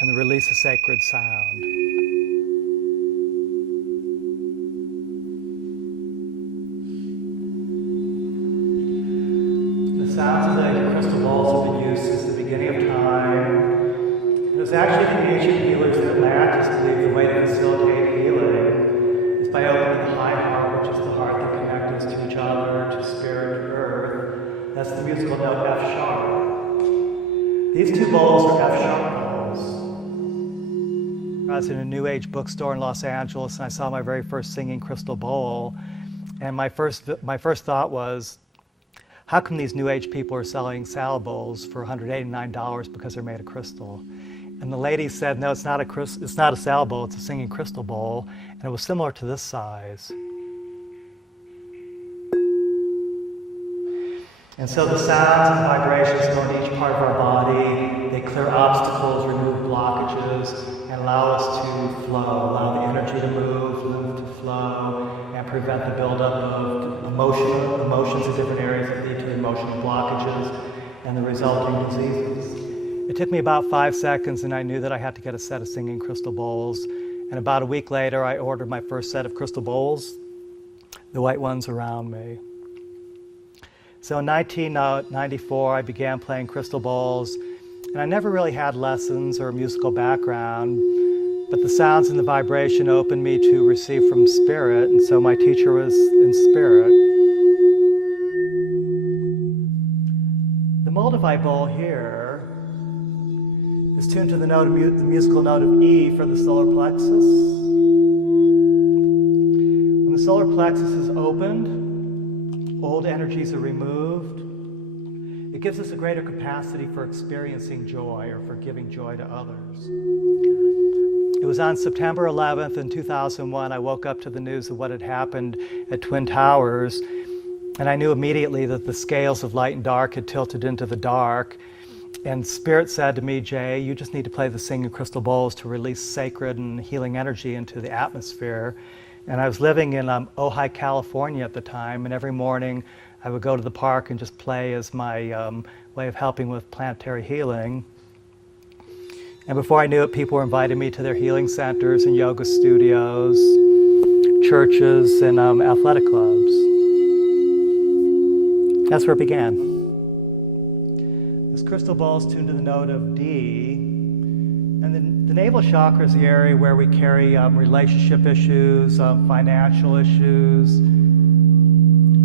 and the release of sacred sound. The sounds of the crystal balls have been used since the beginning of time. It was actually the ancient healers in Atlantis believed the way to facilitate healing is by opening the high heart, which is the heart that connects us to each other, to spirit, to earth. That's the musical note F sharp. These two bowls are F sharp bowls. I was in a New Age bookstore in Los Angeles and I saw my very first singing crystal bowl. And my first thought was, how come these New Age people are selling salad bowls for $189 because they're made of crystal? And the lady said, no, it's not a salad bowl, it's a singing crystal bowl. And it was similar to this size. And so the sounds and vibrations go into each part of our body. They clear obstacles, remove blockages, and allow us to flow, allow the energy to move to flow, and prevent the buildup of emotions in different areas that lead to emotional blockages and the resulting diseases. It took me about 5 seconds, and I knew that I had to get a set of singing crystal bowls. And about a week later, I ordered my first set of crystal bowls, the white ones around me. So in 1994, I began playing crystal bowls, and I never really had lessons or a musical background, but the sounds and the vibration opened me to receive from spirit, and so my teacher was in spirit. The Moldavite bowl here is tuned to the musical note of E for the solar plexus. When the solar plexus is opened, old energies are removed. It gives us a greater capacity for experiencing joy or for giving joy to others. It was on September 11th in 2001, I woke up to the news of what had happened at Twin Towers, and I knew immediately that the scales of light and dark had tilted into the dark. And Spirit said to me, Jay, you just need to play the singing crystal bowls to release sacred and healing energy into the atmosphere. And I was living in Ojai, California at the time, and every morning I would go to the park and just play as my way of helping with planetary healing. And before I knew it, people were inviting me to their healing centers and yoga studios, churches, and athletic clubs. That's where it began. This crystal bowl is tuned to the note of D. And the navel chakra is the area where we carry relationship issues, financial issues,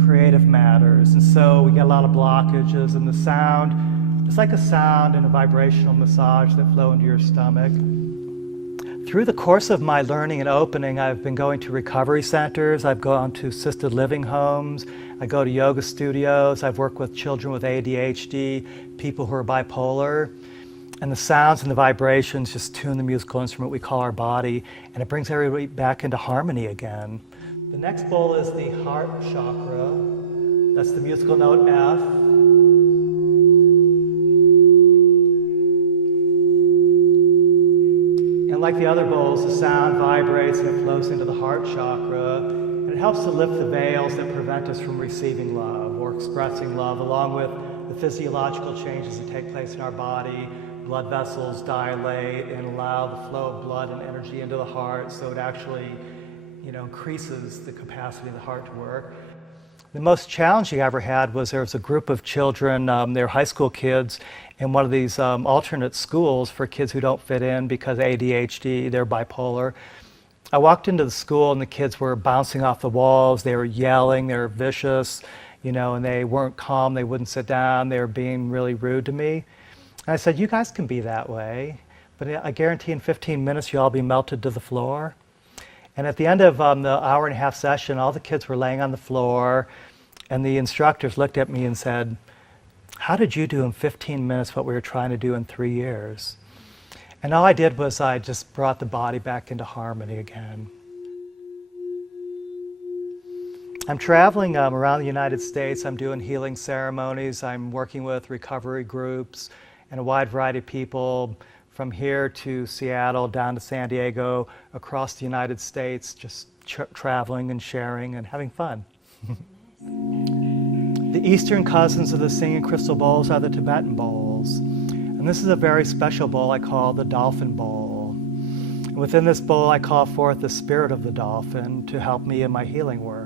creative matters. And so we get a lot of blockages, and the sound, it's like a sound and a vibrational massage that flow into your stomach. Through the course of my learning and opening, I've been going to recovery centers, I've gone to assisted living homes, I go to yoga studios, I've worked with children with ADHD, people who are bipolar. And the sounds and the vibrations just tune the musical instrument we call our body, and it brings everybody back into harmony again. The next bowl is the heart chakra. That's the musical note F. And like the other bowls, the sound vibrates and it flows into the heart chakra, and it helps to lift the veils that prevent us from receiving love or expressing love, along with the physiological changes that take place in our body. Blood vessels dilate and allow the flow of blood and energy into the heart, so it actually, increases the capacity of the heart to work. The most challenging I ever had was there was a group of children, they're high school kids, in one of these alternate schools for kids who don't fit in because ADHD, they're bipolar. I walked into the school and the kids were bouncing off the walls, they were yelling, they were vicious, and they weren't calm, they wouldn't sit down, they were being really rude to me. And I said, you guys can be that way, but I guarantee in 15 minutes you'll all be melted to the floor. And at the end of the hour and a half session, all the kids were laying on the floor, and the instructors looked at me and said, how did you do in 15 minutes what we were trying to do in 3 years? And all I did was I just brought the body back into harmony again. I'm traveling around the United States. I'm doing healing ceremonies. I'm working with recovery groups and a wide variety of people from here to Seattle, down to San Diego, across the United States, just traveling and sharing and having fun. The eastern cousins of the singing crystal bowls are the Tibetan bowls. And And this is a very special bowl I call the Dolphin Bowl. And within this bowl, I call forth the spirit of the dolphin to help me in my healing work.